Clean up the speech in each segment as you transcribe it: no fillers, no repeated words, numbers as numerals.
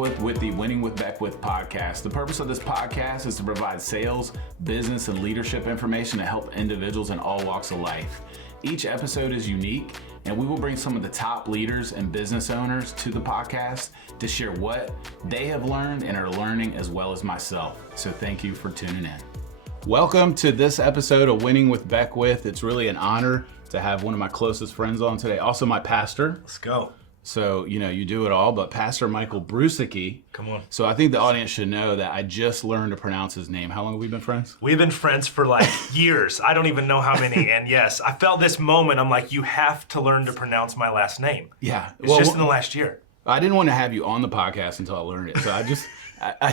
Beckwith with the Winning with Beckwith podcast. The purpose of this podcast is to provide sales, business, and leadership information to help individuals in all walks of life. Each episode is unique, and we will bring some of the top leaders and business owners to the podcast to share what they have learned and are learning, as well as myself. So thank you for tuning in. Welcome to this episode of Winning with Beckwith. It's really an honor to have one of my closest friends on today, also my pastor. Let's go. So, you do it all, but Pastor Michael Brueseke. Come on. So I think the audience should know that I just learned to pronounce his name. How long have we been friends? We've been friends for like years. I don't even know how many. And yes, I felt this moment. I'm like, you have to learn to pronounce my last name. Yeah. It's just in the last year. I didn't want to have you on the podcast until I learned it. So I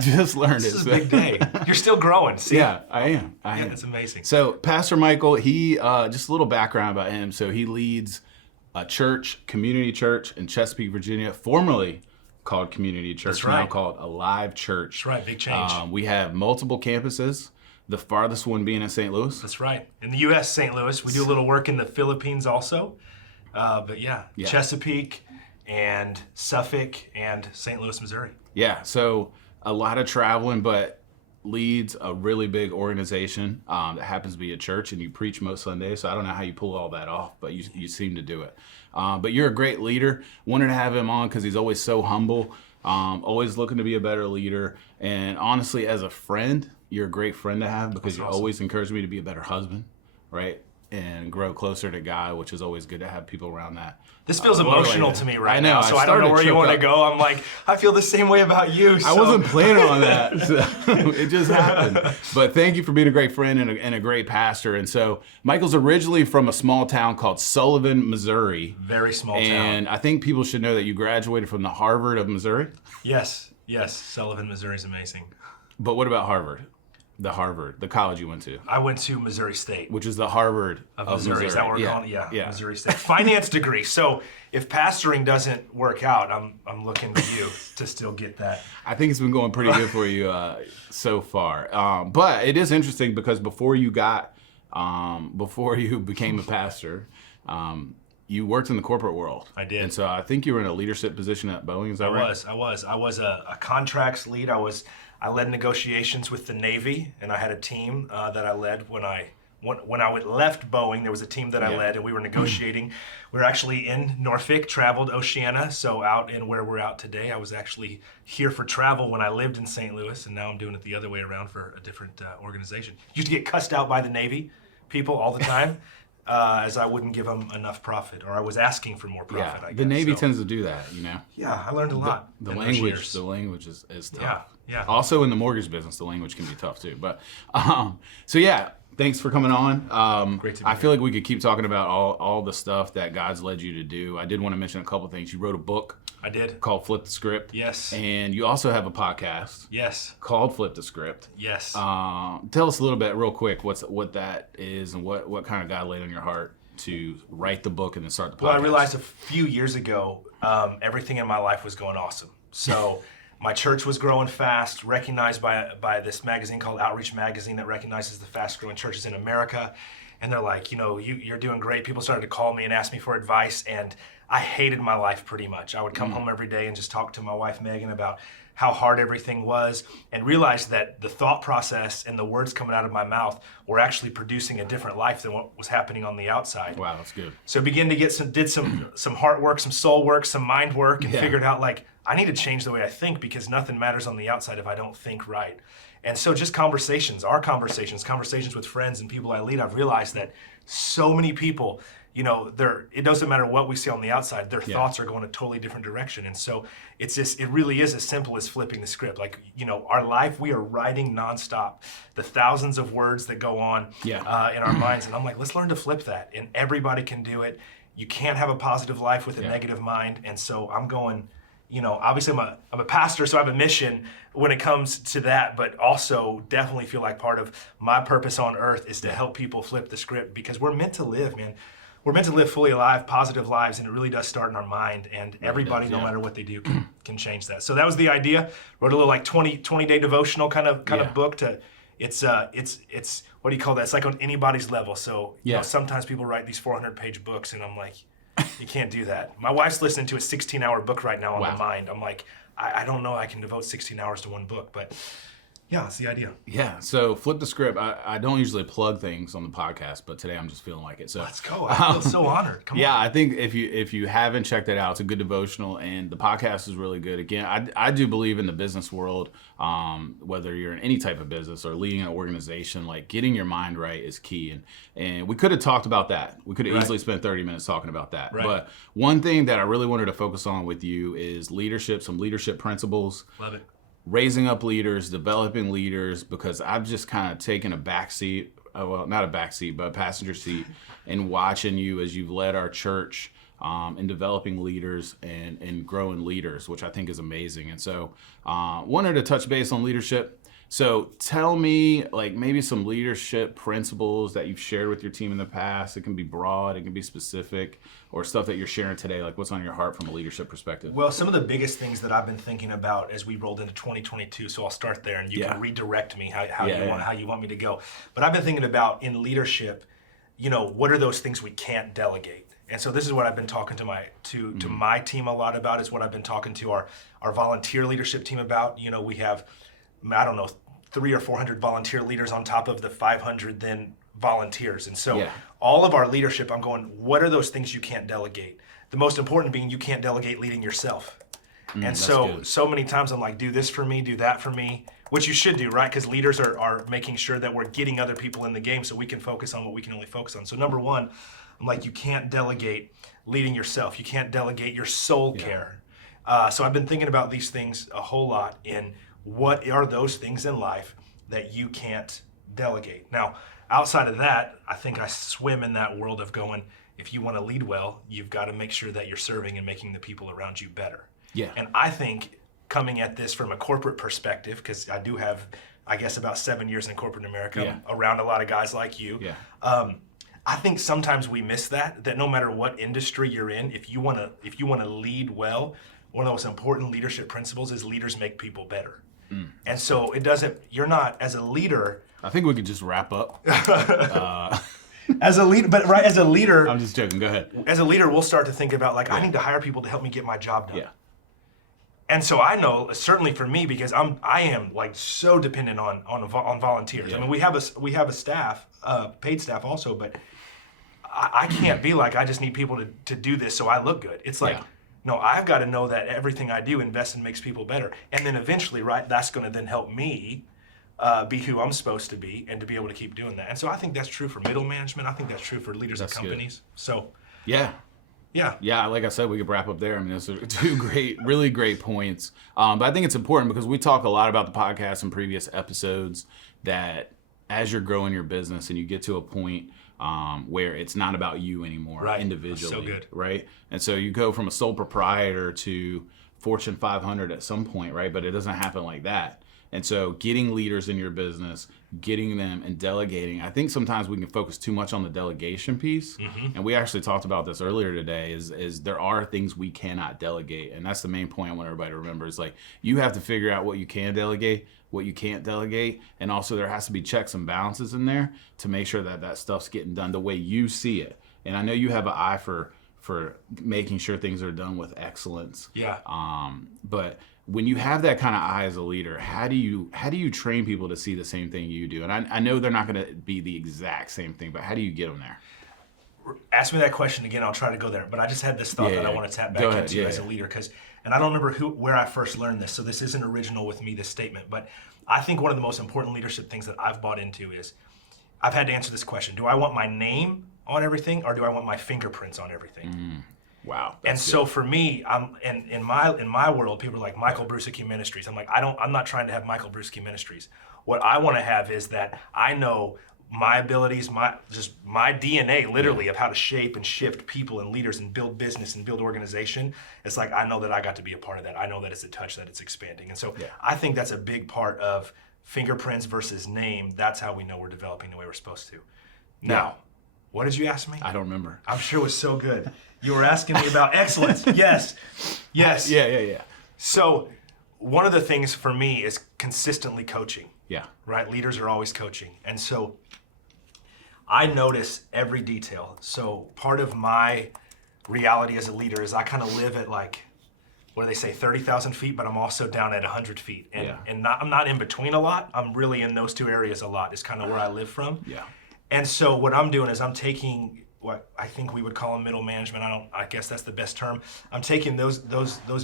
just learned This it. is a big day. You're still growing. See? Yeah, I am. It's amazing. So Pastor Michael, he, just a little background about him. So he leads a church, community church in Chesapeake, Virginia, formerly called Community Church, That's right. now called Alive Church. That's right, big change. We have multiple campuses, the farthest one being in St. Louis. That's right. In the U.S., St. Louis. We do a little work in the Philippines also. But yeah, Chesapeake and Suffolk and St. Louis, Missouri. Yeah, so a lot of traveling, but leads a really big organization that happens to be a church, and you preach most Sundays. So I don't know how you pull all that off, but you seem to do it. But you're a great leader. Wanted to have him on because he's always so humble, always looking to be a better leader. And honestly, as a friend, you're a great friend to have because you always encourage me to be a better husband, right? And grow closer to God, which is always good to have people around that. This feels emotional to me right I know, now, so I don't know where you want to go. I'm like, I feel the same way about you. So. I wasn't planning on that. So it just happened. But thank you for being a great friend and a great pastor. And so Michael's originally from a small town called Sullivan, Missouri. Very small town. And I think people should know that you graduated from the Harvard of Missouri. Yes. Sullivan, Missouri is amazing. But what about Harvard? The college you went to. I went to Missouri State. Which is the Harvard of Missouri. Is that what we're calling it? Yeah, Missouri State. Finance degree. So if pastoring doesn't work out, I'm looking to you to still get that. I think it's been going pretty good for you so far. But it is interesting because before you became a pastor, you worked in the corporate world. I did. And so I think you were in a leadership position at Boeing, is that right? I was a contracts lead. I led negotiations with the Navy, and I had a team that I led when I left Boeing. There was a team that I led, and we were negotiating. We were actually in Norfolk, traveled Oceania, so out in where we're out today. I was actually here for travel when I lived in St. Louis, and now I'm doing it the other way around for a different organization. Used to get cussed out by the Navy people all the time. As I wouldn't give them enough profit, or I was asking for more profit. I guess. The Navy tends to do that, Yeah, I learned a lot. The language is tough. Yeah. Also in the mortgage business, the language can be tough too. But so yeah, thanks for coming on. Great to be I here. feel like we could keep talking about all the stuff that God's led you to do. I did want to mention a couple things. You wrote a book. I did. Called Flip the Script. Yes. And you also have a podcast. Yes. Called Flip the Script. Yes. Tell us a little bit real quick what that is and what kind of God laid on your heart to write the book and then start the podcast. Well, I realized a few years ago, everything in my life was going awesome. So my church was growing fast, recognized by this magazine called Outreach Magazine that recognizes the fast growing churches in America. And they're like, you're doing great. People started to call me and ask me for advice, and I hated my life pretty much. I would come home every day and just talk to my wife, Megan, about how hard everything was, and realized that the thought process and the words coming out of my mouth were actually producing a different life than what was happening on the outside. Wow, that's good. So began to did some heart work, some soul work, some mind work, and figured out I need to change the way I think because nothing matters on the outside if I don't think right. And so just conversations with friends and people I lead, I've realized that so many people, it doesn't matter what we see on the outside, their thoughts are going a totally different direction. And so it really is as simple as flipping the script. Our life, we are writing nonstop, the thousands of words that go on in our minds. And I'm like, let's learn to flip that. And everybody can do it. You can't have a positive life with a negative mind. And so I'm going, obviously I'm a pastor, so I have a mission when it comes to that, but also definitely feel like part of my purpose on earth is to help people flip the script because we're meant to live, man. We're meant to live fully alive, positive lives, and it really does start in our mind, and everybody, no matter what they do, can change that. So that was the idea. Wrote a little 20-day devotional kind of book to, it's what do you call that? It's like on anybody's level. So sometimes people write these 400-page books, and I'm like, You can't do that. My wife's listening to a 16-hour book right now on Wow. the mind. I'm like, I don't know I can devote 16 hours to one book, but yeah, that's the idea. Yeah, so flip the script. I don't usually plug things on the podcast, but today I'm just feeling like it. So Let's go. I feel so honored. Come yeah, on. I think if you haven't checked it out, it's a good devotional, and the podcast is really good. Again, I do believe in the business world, whether you're in any type of business or leading an organization, like getting your mind right is key. And we could have talked about that. We could have easily spent 30 minutes talking about that. Right. But one thing that I really wanted to focus on with you is leadership, some leadership principles. Love it. Raising up leaders, developing leaders, because I've just kind of taken a backseat, well, not a backseat, but a passenger seat, in watching you as you've led our church in developing leaders and growing leaders, which I think is amazing. And so wanted to touch base on leadership. So tell me, like, maybe some leadership principles that you've shared with your team in the past. It can be broad, it can be specific, or stuff that you're sharing today, like what's on your heart from a leadership perspective. Well, some of the biggest things that I've been thinking about as we rolled into 2022, so I'll start there and you can redirect me how you want me to go. But I've been thinking about in leadership, what are those things we can't delegate? And so this is what I've been talking to my team a lot about, is what I've been talking to our volunteer leadership team about. We have, I don't know, 300 or 400 volunteer leaders on top of the 500 then volunteers. And so all of our leadership, I'm going, what are those things you can't delegate? The most important being you can't delegate leading yourself. And so many times I'm like, do this for me, do that for me, which you should do, right? Because leaders are making sure that we're getting other people in the game so we can focus on what we can only focus on. So number one, I'm like, you can't delegate leading yourself. You can't delegate your soul care. So I've been thinking about these things a whole lot in what are those things in life that you can't delegate. Now, outside of that, I think I swim in that world of going, if you want to lead well, you've got to make sure that you're serving and making the people around you better. Yeah. And I think coming at this from a corporate perspective, because I do have, I guess, about 7 years in corporate America, around a lot of guys like you. Yeah. I think sometimes we miss that no matter what industry you're in, if you want to lead well, one of the most important leadership principles is leaders make people better. And so you're not, as a leader. I think we could just wrap up. As a leader, I'm just joking, go ahead. As a leader, we'll start to think about, like, I need to hire people to help me get my job done. Yeah. And so I know, certainly for me, because I am like so dependent on volunteers. Yeah. I mean, we have a staff, paid staff also, but I can't be like, I just need people to do this so I look good. It's like, no, I've got to know that everything I do invests and makes people better. And then eventually, right, that's going to then help me be who I'm supposed to be and to be able to keep doing that. And so I think that's true for middle management. I think that's true for leaders of companies. Good. So yeah, like I said, we could wrap up there. I mean, those are two really great points. But I think it's important because we talk a lot about the podcast in previous episodes that as you're growing your business and you get to a point where it's not about you anymore, individually, so good. Right? And so you go from a sole proprietor to Fortune 500 at some point, right? But it doesn't happen like that. And so getting leaders in your business, getting them and delegating, I think sometimes we can focus too much on the delegation piece. Mm-hmm. And we actually talked about this earlier today, is there are things we cannot delegate. And that's the main point I want everybody to remember, is like, you have to figure out what you can delegate, what you can't delegate. And also there has to be checks and balances in there to make sure that that stuff's getting done the way you see it. And I know you have an eye for making sure things are done with excellence. Yeah. But when you have that kind of eye as a leader, how do you train people to see the same thing you do? And I know they're not going to be the exact same thing, but how do you get them there? Ask me that question again. I'll try to go there. But I just had this thought that I want to tap back into as a leader, and I don't remember where I first learned this, so this isn't original with me, this statement. But I think one of the most important leadership things that I've bought into is I've had to answer this question: do I want my name on everything, or do I want my fingerprints on everything? Wow. And so for me, in my world, people are like, Michael Brueseke Ministries. I'm like, I'm not trying to have Michael Brueseke Ministries. What I want to have is that I know my abilities, my DNA literally of how to shape and shift people and leaders and build business and build organization. It's like, I know that I got to be a part of that. I know that it's a touch, that it's expanding. And so I think that's a big part of fingerprints versus name. That's how we know we're developing the way we're supposed to. Now, what did you ask me? I don't remember. I'm sure it was so good. You were asking me about excellence. Yes. Yeah. So one of the things for me is consistently coaching. Yeah. Right? Leaders are always coaching. And so I notice every detail. So part of my reality as a leader is I kind of live at like, what do they say, 30,000 feet, but I'm also down at 100 feet. And I'm not in between a lot. I'm really in those two areas a lot is kind of where I live from. Yeah. And so what I'm doing is I'm taking what I think we would call them middle management. I guess that's the best term. I'm taking those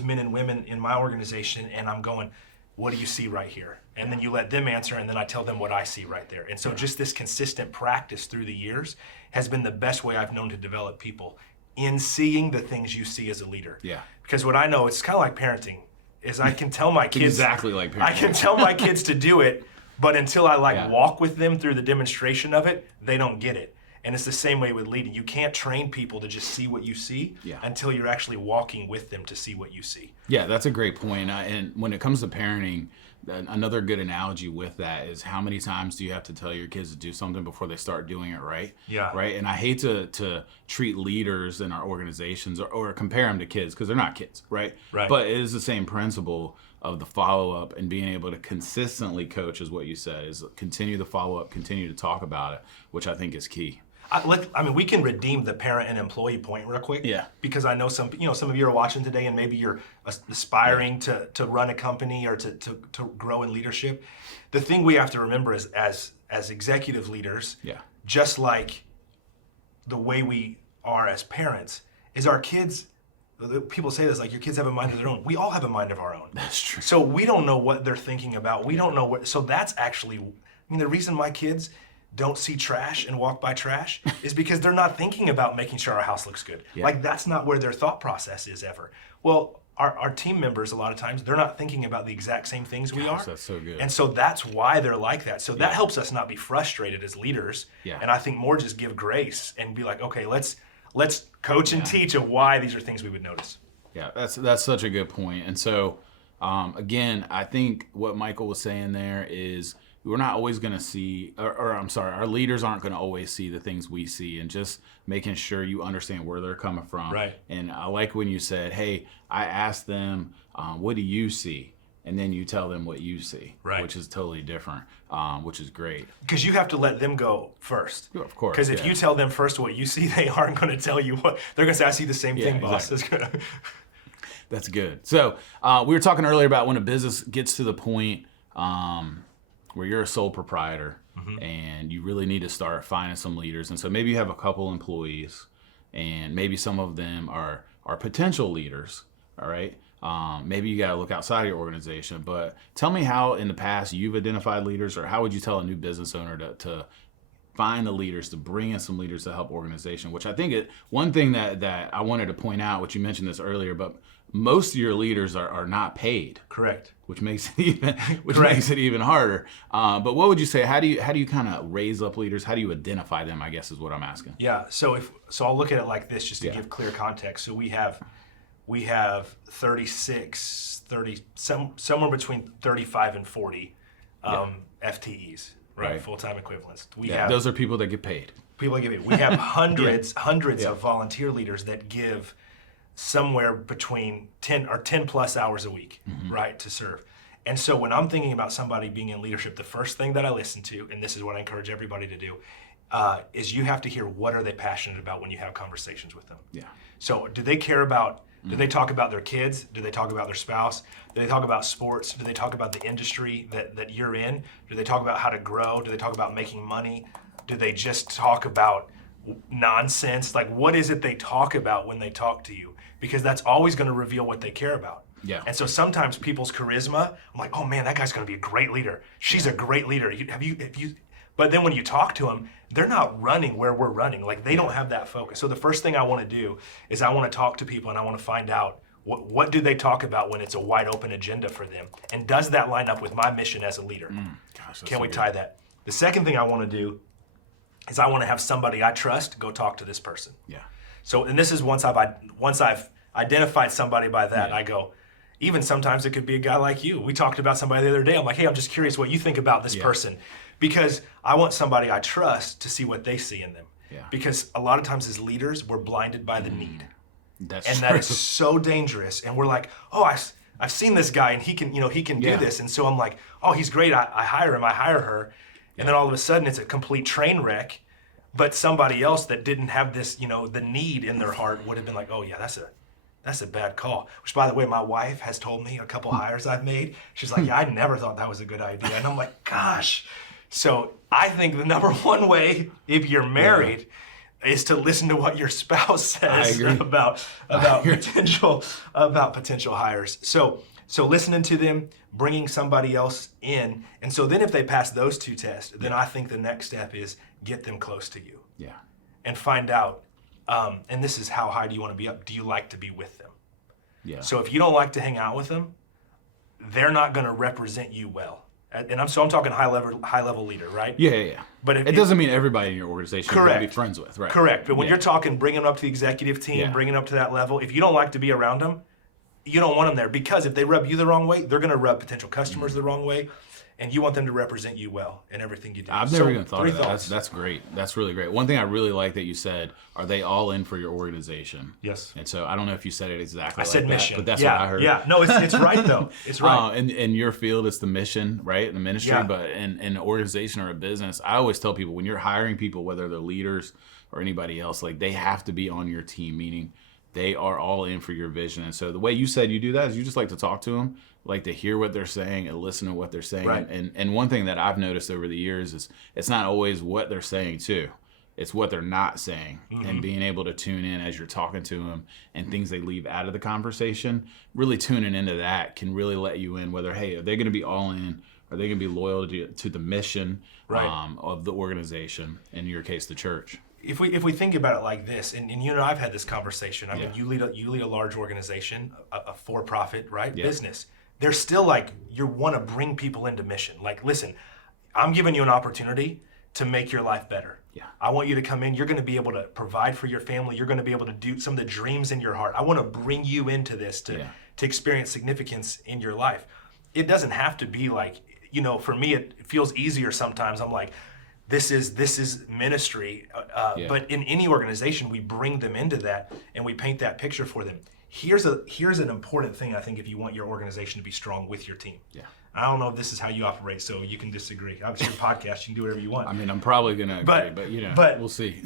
men and women in my organization and I'm going, what do you see right here? And then you let them answer and then I tell them what I see right there. And so just this consistent practice through the years has been the best way I've known to develop people in seeing the things you see as a leader. Yeah. Because what I know, it's kind of like parenting, is I can tell my kids. Exactly like parenting. I can tell my kids to do it, but until I walk with them through the demonstration of it, they don't get it. And it's the same way with leading. You can't train people to just see what you see until you're actually walking with them to see what you see. Yeah, that's a great point. And when it comes to parenting, another good analogy with that is how many times do you have to tell your kids to do something before they start doing it right? Yeah. Right? And I hate to treat leaders in our organizations or compare them to kids because they're not kids, right? Right. But it is the same principle of the follow-up and being able to consistently coach is what you said, is continue the follow-up, continue to talk about it, which I think is key. We can redeem the parent and employee point real quick. Yeah. Because I know some of you are watching today, and maybe you're aspiring to run a company or to grow in leadership. The thing we have to remember is as executive leaders, just like the way we are as parents, is our kids. People say this, like, your kids have a mind of their own. We all have a mind of our own. That's true. So we don't know what they're thinking about. We don't know what. So that's actually, the reason my kids don't see trash and walk by trash is because they're not thinking about making sure our house looks good. Yeah. Like, that's not where their thought process is ever. Well, our team members, a lot of times, they're not thinking about the exact same things we are. That's so good. And so that's why they're like that. So that helps us not be frustrated as leaders. Yeah. And I think more just give grace and be like, okay, let's coach and teach of why these are things we would notice. Yeah, that's such a good point. And so, again, I think what Michael was saying there is we're not always going to see, our leaders aren't going to always see the things we see, and just making sure you understand where they're coming from. Right. And I like when you said, hey, I asked them, what do you see? And then you tell them what you see, right, which is totally different, which is great. Because you have to let them go first. Yeah, of course. Because if you tell them first what you see, they aren't going to tell you what. They're going to say, I see the same thing, boss. Exactly. That's good. So we were talking earlier about when a business gets to the point where you're a sole proprietor, and you really need to start finding some leaders. And so maybe you have a couple employees, and maybe some of them are potential leaders, all right? Maybe you got to look outside your organization. But tell me how in the past you've identified leaders, or how would you tell a new business owner to find the leaders, to bring in some leaders to help organization, which I think one thing that I wanted to point out, which you mentioned this earlier, but most of your leaders are not paid. Correct. Which makes it even harder. But what would you say? How do you kind of raise up leaders? How do you identify them, I guess, is what I'm asking. Yeah. So I'll look at it like this, just to give clear context. So we have 36, somewhere between 35 and 40 FTEs, right? Full-time equivalents. Those are people that get paid. People that get paid. We have hundreds of volunteer leaders that give somewhere between 10 plus hours a week, right, to serve. And so when I'm thinking about somebody being in leadership, the first thing that I listen to, and this is what I encourage everybody to do, is you have to hear what are they passionate about when you have conversations with them. Yeah. So do they care about, do they talk about their kids? Do they talk about their spouse? Do they talk about sports? Do they talk about the industry that you're in? Do they talk about how to grow? Do they talk about making money? Do they just talk about nonsense? Like, what is it they talk about when they talk to you? Because that's always going to reveal what they care about. Yeah. And so sometimes people's charisma, I'm like, oh man, that guy's going to be a great leader. She's a great leader. But then when you talk to them, they're not running where we're running. Like, they don't have that focus. So the first thing I want to do is I want to talk to people and I want to find out what do they talk about when it's a wide open agenda for them? And does that line up with my mission as a leader? Can we tie that? The second thing I want to do is I want to have somebody I trust go talk to this person. Yeah. So, and this is once I've identified somebody by that, I go, even sometimes it could be a guy like you. We talked about somebody the other day. I'm like, hey, I'm just curious what you think about this person, because I want somebody I trust to see what they see in them. Yeah. Because a lot of times as leaders, we're blinded by the need. That is so dangerous. And we're like, oh, I've seen this guy and he can do this. And so I'm like, oh, he's great. I hire him, I hire her. And then all of a sudden it's a complete train wreck. But somebody else that didn't have this, the need in their heart would have been like, oh yeah, that's a bad call. Which, by the way, my wife has told me a couple hires I've made. She's like, yeah, I never thought that was a good idea. And I'm like, gosh. So I think the number one way, if you're married, is to listen to what your spouse says about potential hires. So listening to them, bringing somebody else in, and so then if they pass those two tests, then I think the next step is get them close to you. Yeah. And find out, and this is how high do you want to be up? Do you like to be with them? Yeah. So if you don't like to hang out with them, they're not going to represent you well. And I'm talking high level leader, right? Yeah. But it doesn't mean everybody in your organization you're going to be friends with, right? Correct. But when you're talking bringing them up to the executive team, bringing them up to that level, if you don't like to be around them, you don't want them there, because if they rub you the wrong way, they're going to rub potential customers the wrong way, and you want them to represent you well in everything you do. I've never even thought of that. That's great. That's really great. One thing I really like that you said, are they all in for your organization? Yes. And so I don't know if you said it exactly I said that, mission. but that's what I heard. Yeah. No, it's right though. It's right. In your field, it's the mission, right? The ministry, but in an organization or a business, I always tell people when you're hiring people, whether they're leaders or anybody else, like they have to be on your team, meaning they are all in for your vision. And so the way you said you do that is you just like to talk to them, like to hear what they're saying and listen to what they're saying. Right. And one thing that I've noticed over the years is it's not always what they're saying too. It's what they're not saying, and being able to tune in as you're talking to them and things they leave out of the conversation, really tuning into that can really let you in whether, hey, are they going to be all in? Are they going to be loyal to the mission of the organization, in your case, the church? If we think about it like this, and you know, I've had this conversation. I mean, you lead a large organization, a for-profit, right, business. They're still like, you want to bring people into mission. Like, listen, I'm giving you an opportunity to make your life better. Yeah. I want you to come in. You're going to be able to provide for your family. You're going to be able to do some of the dreams in your heart. I want to bring you into this to experience significance in your life. It doesn't have to be like, for me, it feels easier sometimes. I'm like, this is ministry, but in any organization, we bring them into that and we paint that picture for them. Here's an important thing, I think, if you want your organization to be strong with your team. Yeah. I don't know if this is how you operate, so you can disagree. Obviously, your podcast, you can do whatever you want. I mean, I'm probably gonna agree, but we'll see.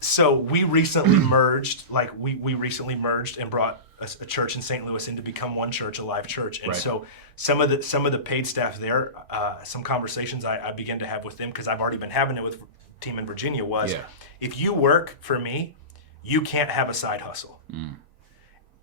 so we recently merged, we recently merged and brought a church in St. Louis in to become one church, a live church, and so some of the paid staff there, some conversations I began to have with them, because I've already been having it with team in Virginia, was if you work for me, you can't have a side hustle.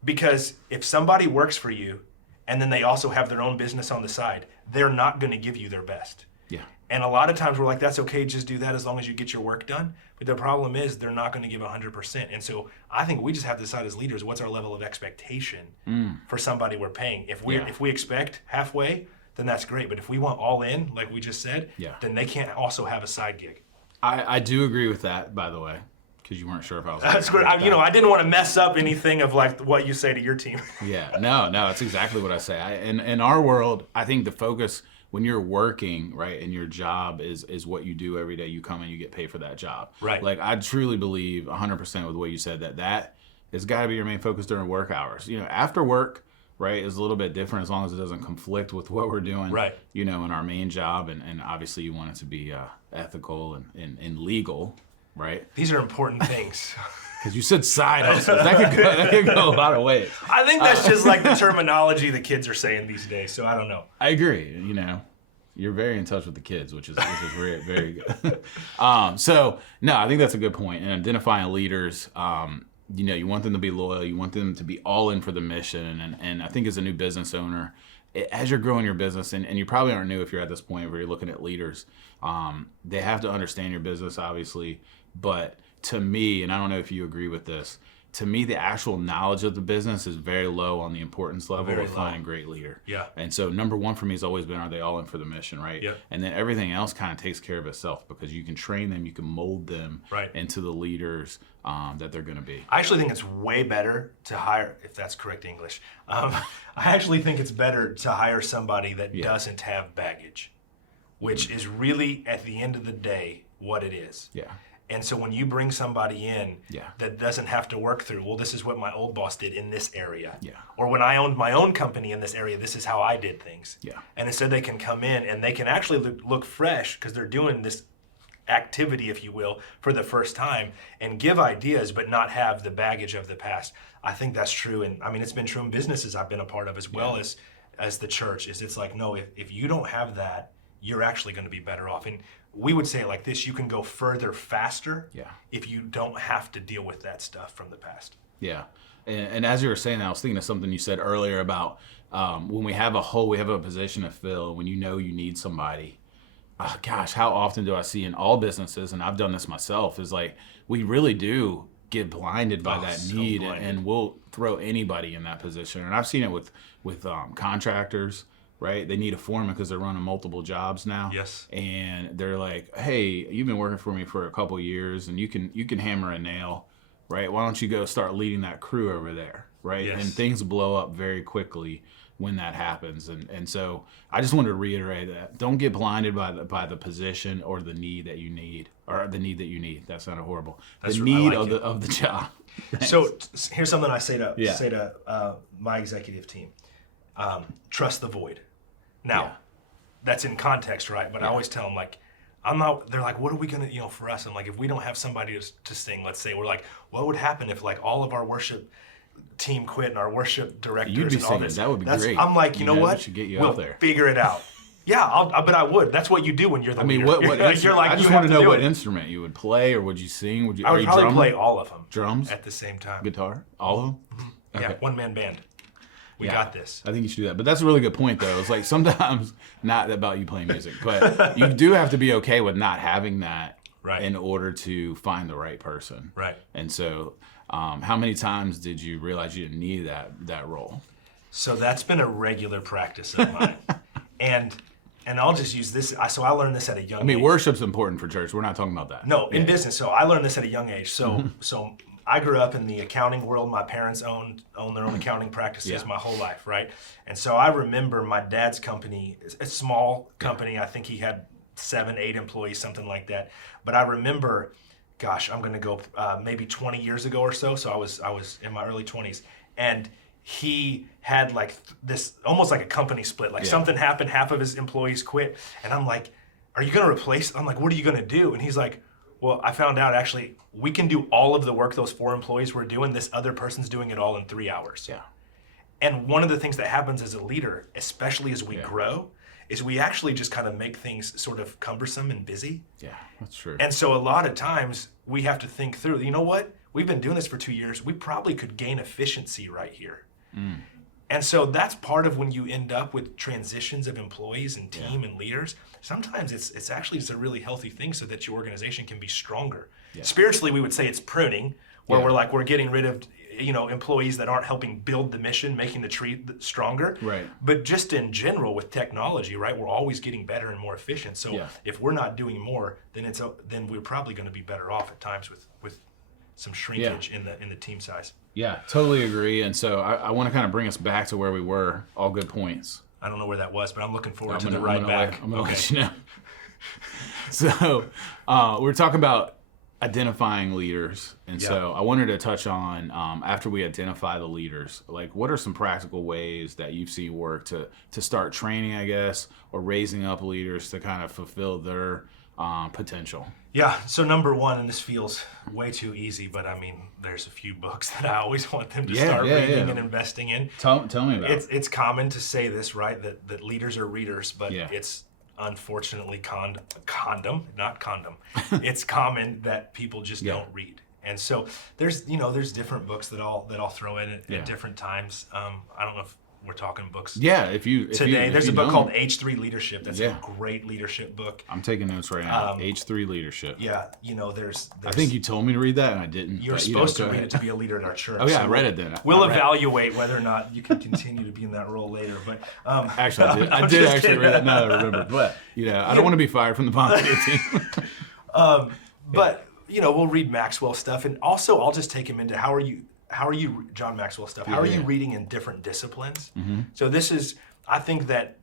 Because if somebody works for you and then they also have their own business on the side, they're not going to give you their best. Yeah. And a lot of times we're like, that's okay, just do that as long as you get your work done. But the problem is they're not going to give 100%. And so I think we just have to decide as leaders, what's our level of expectation for somebody we're paying. If we expect halfway, then that's great. But if we want all in, like we just said, then they can't also have a side gig. I do agree with that, by the way. Because you weren't sure if I was. That's great. I didn't want to mess up anything of like what you say to your team. No, that's exactly what I say. In our world, I think the focus when you're working, right, and your job is what you do every day. You come and you get paid for that job. Right. Like I truly believe 100% with the way you said that has got to be your main focus during work hours. After work, right, is a little bit different as long as it doesn't conflict with what we're doing. Right. In our main job, and obviously you want it to be ethical and legal. Right. These are important things. Because you said side hustles. That could go a lot of ways. I think that's just like the terminology the kids are saying these days. So I don't know. I agree. You're very in touch with the kids, which is very, very good. So no, I think that's a good point. And identifying leaders, you want them to be loyal. You want them to be all in for the mission. And I think as a new business owner, as you're growing your business, and you probably aren't new if you're at this point where you're looking at leaders, they have to understand your business, obviously. But to me, and I don't know if you agree with this, to me, the actual knowledge of the business is very low on the importance level of finding a great leader. Yeah. And so number one for me has always been, are they all in for the mission, right? Yeah. And then everything else kind of takes care of itself, because you can train them, you can mold them into the leaders that they're going to be. I actually think it's way better to hire, if that's correct English, I actually think it's better to hire somebody that doesn't have baggage, which is really, at the end of the day, what it is. Yeah. And so when you bring somebody in that doesn't have to work through, well, this is what my old boss did in this area. Yeah. Or when I owned my own company in this area, this is how I did things. Yeah. And instead they can come in and they can actually look fresh because they're doing this activity, if you will, for the first time and give ideas but not have the baggage of the past. I think that's true. And I mean, it's been true in businesses I've been a part of as well as the church. It's like, no, if you don't have that, you're actually going to be better off. And we would say it like this: you can go further faster if you don't have to deal with that stuff from the past. Yeah. And as you were saying, I was thinking of something you said earlier about when we have a position to fill, when you know you need somebody. Gosh, how often do I see in all businesses, and I've done this myself, is like we really do get blinded by that need, and we'll throw anybody in that position. And I've seen it with contractors, right? They need a foreman because they're running multiple jobs now. Yes. And they're like, hey, you've been working for me for a couple years, and you can hammer a nail, right? Why don't you go start leading that crew over there, right? Yes. And things blow up very quickly when that happens. And so I just wanted to reiterate that. Don't get blinded by the position or the need that you need, or the need that you need. That sounded horrible. The need of the job. Thanks. So here's something I say to my executive team. Trust the void. Now, that's in context, right? But I always tell them, like, they're like, what are we going to, for us? I'm like, if we don't have somebody to sing, let's say, we're like, what would happen if like all of our worship team quit and our worship directors You'd be and all singing. this? That would be great. I'm like, you know what? We should get you we'll out there. Figure it out. Yeah, but I would. That's what you do when you're the leader. What you're like, I just want to know what instrument you would play, or would you sing? I would probably play all of them. Drums? At the same time. Guitar? All of them? Mm-hmm. Okay. Yeah, one-man band. We got this. I think you should do that. But that's a really good point, though. It's like sometimes not about you playing music, but you do have to be okay with not having that in order to find the right person. Right. And so how many times did you realize you didn't need that role? So that's been a regular practice of mine. and I'll just use this. So I learned this at a young age. Worship's important for church. We're not talking about that. No, in business. So I learned this at a young age. So I grew up in the accounting world. My parents own their own accounting practices my whole life, right? And so I remember my dad's company, a small company. I think he had 7, 8 employees, something like that. But I remember, gosh, I'm going to go maybe 20 years ago or so. So I was in my early 20s, and he had like this almost like a company split. Like something happened, half of his employees quit, and I'm like, "Are you going to replace?" I'm like, "What are you going to do?" And he's like, well, I found out actually we can do all of the work those 4 employees were doing. This other person's doing it all in 3 hours. Yeah. And one of the things that happens as a leader, especially as we grow, is we actually just kind of make things sort of cumbersome and busy. Yeah, that's true. And so a lot of times we have to think through, you know what? We've been doing this for 2 years. We probably could gain efficiency right here. And so that's part of when you end up with transitions of employees and team and leaders. Sometimes it's actually just a really healthy thing so that your organization can be stronger. Yeah. Spiritually, we would say it's pruning, where we're getting rid of employees that aren't helping build the mission, making the tree stronger. Right. But just in general with technology, right, we're always getting better and more efficient. So if we're not doing more, then we're probably going to be better off at times with some shrinkage in the team size. Yeah, totally agree. And so I want to kind of bring us back to where we were. All good points. I don't know where that was, but I'm looking forward to the ride back. I'm going to let you know. So we're talking about identifying leaders. And so I wanted to touch on, after we identify the leaders, like what are some practical ways that you've seen work to start training, I guess, or raising up leaders to kind of fulfill their potential? Yeah, so number one, and this feels way too easy, but I mean, there's a few books that I always want them to start reading and investing in. Tell me about it. It's common to say this, right, that leaders are readers, but it's unfortunately not condom. It's common that people just don't read. And so there's different books that I'll throw in at different times. I don't know if we're talking books. Yeah, there's a book called H3 Leadership. That's a great leadership book. I'm taking notes right now. H3 Leadership. Yeah, there's. I think you told me to read that and I didn't. You're supposed to read it to be a leader in our church. Oh yeah, I read it then. We'll evaluate whether or not you can continue to be in that role later. But actually, I did actually read it. Now that I remember, but I don't want to be fired from the volunteer team. But we'll read Maxwell stuff, and also I'll just take him into how are you John Maxwell stuff? How are you reading in different disciplines? Mm-hmm. So I think that,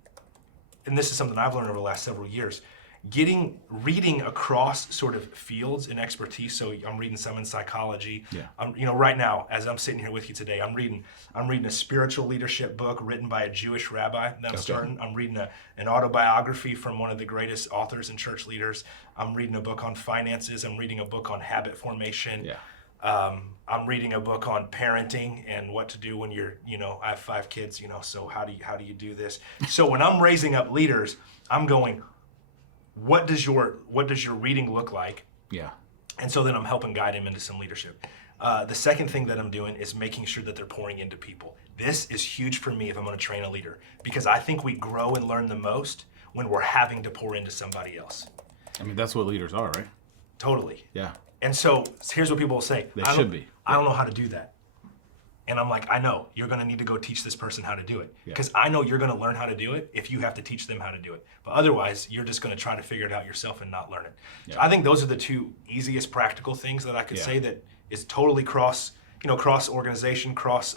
and this is something I've learned over the last several years, reading across sort of fields and expertise. So I'm reading some in psychology. Yeah. Right now, as I'm sitting here with you today, I'm reading a spiritual leadership book written by a Jewish rabbi that I'm starting. I'm reading an autobiography from one of the greatest authors and church leaders. I'm reading a book on finances. I'm reading a book on habit formation. Yeah. I'm reading a book on parenting and what to do when I have 5 kids, so how do you do this? So when I'm raising up leaders, I'm going, what does your reading look like? Yeah. And so then I'm helping guide him into some leadership. The second thing that I'm doing is making sure that they're pouring into people. This is huge for me if I'm going to train a leader, because I think we grow and learn the most when we're having to pour into somebody else. I mean, that's what leaders are, right? Totally. Yeah. And so here's what people will say. They should be. I don't know how to do that. And I'm like, I know. You're going to need to go teach this person how to do it. Because I know you're going to learn how to do it if you have to teach them how to do it. But otherwise, you're just going to try to figure it out yourself and not learn it. Yeah. So I think those are the 2 easiest practical things that I could say that is totally cross organization, cross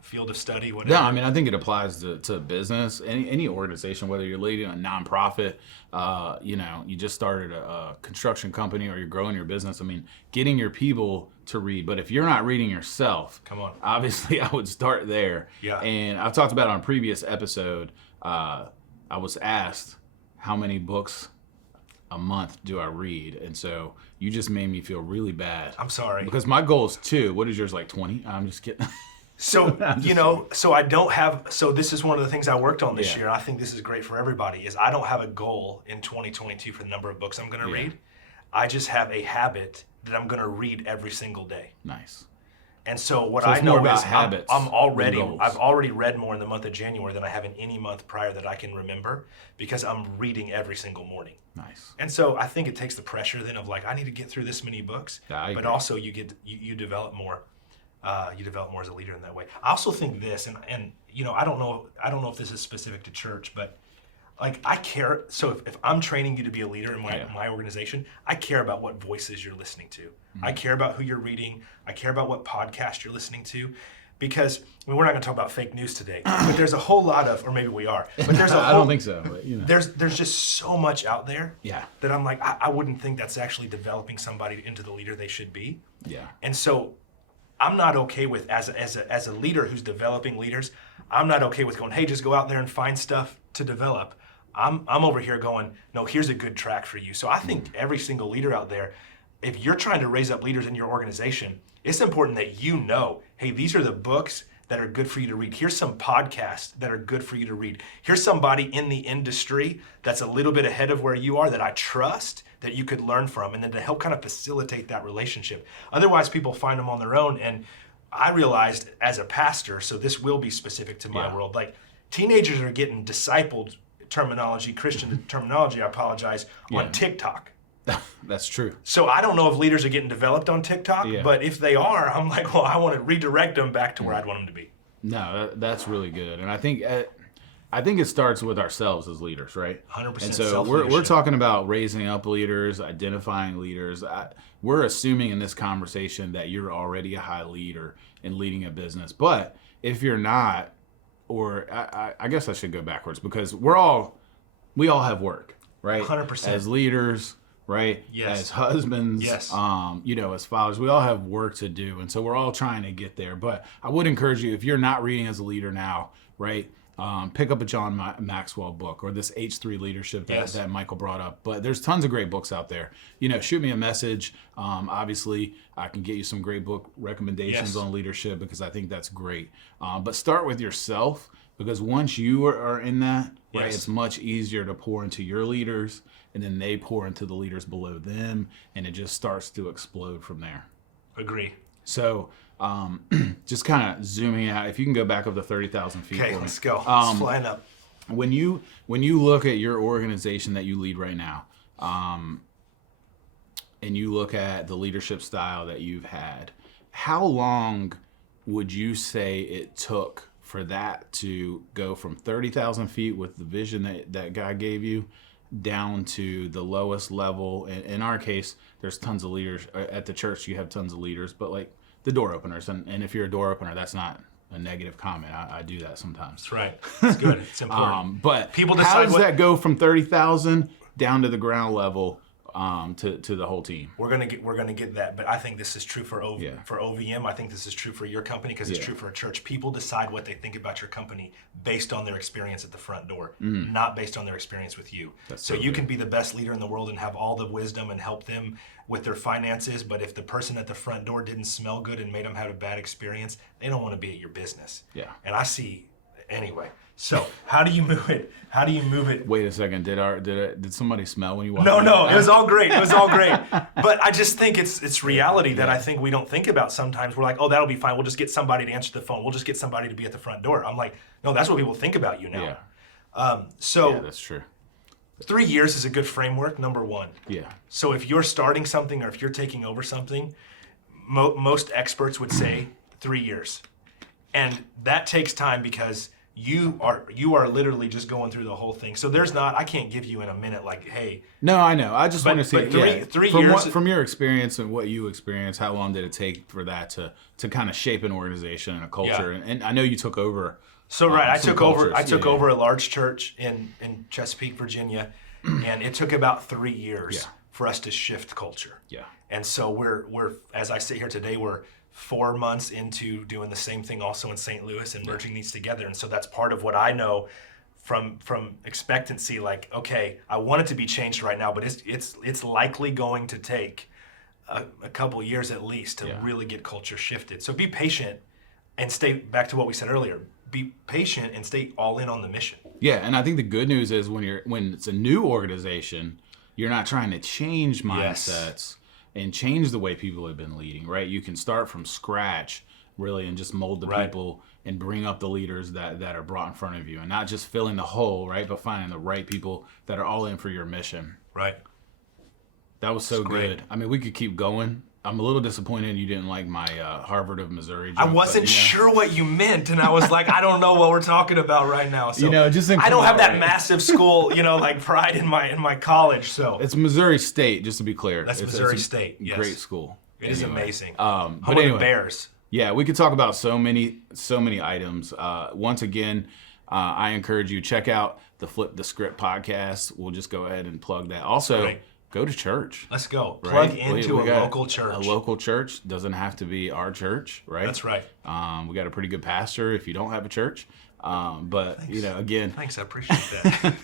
field of study, whatever. Yeah, I mean, I think it applies to business, any organization, whether you're leading a nonprofit, you just started a construction company, or you're growing your business. I mean, getting your people to read. But if you're not reading yourself, come on, obviously I would start there. Yeah. And I've talked about it on a previous episode. I was asked how many books a month do I read, and so you just made me feel really bad. I'm sorry. Because my goal is 2. What is yours, like 20? I'm just kidding. So, so this is one of the things I worked on this year, and I think this is great for everybody, is I don't have a goal in 2022 for the number of books I'm going to read. I just have a habit that I'm going to read every single day. Nice. And so what it's I know more about is habits I've already read more in the month of January than I have in any month prior that I can remember, because I'm reading every single morning. Nice. And so I think it takes the pressure then of like, I need to get through this many books, but also you develop more. You develop more as a leader in that way. I also think this, and I don't know if this is specific to church, but like I care. So if I'm training you to be a leader in my organization, I care about what voices you're listening to. Mm-hmm. I care about who you're reading. I care about what podcast you're listening to, because we're not going to talk about fake news today, but there's a whole lot of, or maybe we are, but there's I don't think so. But, there's just so much out there. Yeah. That I'm like, I wouldn't think that's actually developing somebody into the leader they should be. Yeah. And so I'm not okay with, as a leader who's developing leaders, I'm not okay with going, hey, just go out there and find stuff to develop. I'm over here going, no, here's a good track for you. So I think every single leader out there, if you're trying to raise up leaders in your organization, it's important that hey, these are the books that are good for you to read. Here's some podcasts that are good for you to read. Here's somebody in the industry that's a little bit ahead of where you are that I trust, that you could learn from, and then to help kind of facilitate that relationship. Otherwise, people find them on their own. And I realized as a pastor, so this will be specific to my world, like teenagers are getting discipled Christian terminology, I apologize, on TikTok. That's true. So I don't know if leaders are getting developed on TikTok, but if they are, I'm like, well, I want to redirect them back to where I'd want them to be. No, that's really good. And I think it starts with ourselves as leaders, right? 100%. And so we're talking about raising up leaders, identifying leaders. We're assuming in this conversation that you're already a high leader in leading a business. But if you're not, or I guess I should go backwards, because we all have work, right? 100%. As leaders, right? Yes. As husbands, yes. As fathers, we all have work to do. And so we're all trying to get there. But I would encourage you, if you're not reading as a leader now, right? Pick up a John Maxwell book, or this H3 leadership that Michael brought up. But there's tons of great books out there. Shoot me a message. Obviously, I can get you some great book recommendations on leadership, because I think that's great. But start with yourself, because once you are in that, right, it's much easier to pour into your leaders, and then they pour into the leaders below them, and it just starts to explode from there. Agree. So just kind of zooming out, if you can go back up to 30,000 feet. Okay, let's go. It's flying up. When you look at your organization that you lead right now, and you look at the leadership style that you've had, how long would you say it took for that to go from 30,000 feet with the vision that God gave you down to the lowest level? In our case, there's tons of leaders at the church. You have tons of leaders, but like the door openers, and if you're a door opener, that's not a negative comment. I do that sometimes. That's right. It's good. It's important. But People how decide does that go from 30,000 down to the ground level to the whole team? We're gonna get that, but I think this is true for OVM. I think this is true for your company because it's true for a church. People decide what they think about your company based on their experience at the front door, not based on their experience with you. So you can be the best leader in the world and have all the wisdom and help them with their finances, but if the person at the front door didn't smell good and made them have a bad experience, they don't want to be at your business. Yeah. And I see anyway. So how do you move it? How do you move it? Wait a second. Did somebody smell when you walked? No. It was all great. It was all great. But I just think it's reality that I think we don't think about sometimes. We're like, oh, that'll be fine. We'll just get somebody to answer the phone. We'll just get somebody to be at the front door. I'm like, no, that's what people think about you now. Yeah. So yeah, that's true. 3 years is a good framework, number one. Yeah. So if you're starting something or if you're taking over something, most experts would say 3 years. And that takes time because you are literally just going through the whole thing. So I can't give you in a minute like, hey. No, I know. I just want to see three years from your experience and what you experienced, how long did it take for that to kind of shape an organization and a culture? Yeah. And I know you took over. So I took over a large church in Chesapeake, Virginia, and it took about 3 years for us to shift culture. Yeah. And so we're as I sit here today, we're 4 months into doing the same thing also in St. Louis and merging these together. And so that's part of what I know from expectancy, like, okay, I want it to be changed right now, but it's likely going to take a couple years at least to really get culture shifted. So be patient and stay back to what we said earlier. Be patient and stay all in on the mission. Yeah, and I think the good news is when it's a new organization, you're not trying to change mindsets and change the way people have been leading, right? You can start from scratch, really, and just mold the people and bring up the leaders that are brought in front of you, and not just filling the hole, right? But finding the right people that are all in for your mission. Right. That was so good. I mean, we could keep going. I'm a little disappointed you didn't like my Harvard of Missouri joke. I wasn't sure what you meant, and I was like, I don't know what we're talking about right now. So I don't have that massive school, like pride in my college. So it's Missouri State, just to be clear. That's Missouri State. Yes. Great school. It is amazing. But anyway, the Bears. Yeah, we could talk about so many items. Once again, I encourage you check out the Flip the Script podcast. We'll just go ahead and plug that. Also. Go to church. Let's go. Plug into a local church. A local church doesn't have to be our church, right? That's right. We got a pretty good pastor if you don't have a church. But, Thanks. Again. Thanks, I appreciate that.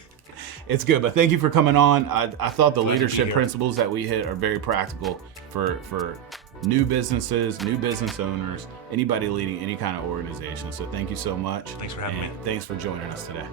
It's good. But thank you for coming on. I thought the leadership principles that we hit are very practical for new businesses, new business owners, anybody leading any kind of organization. So thank you so much. Thanks for having me. Thanks for joining us today.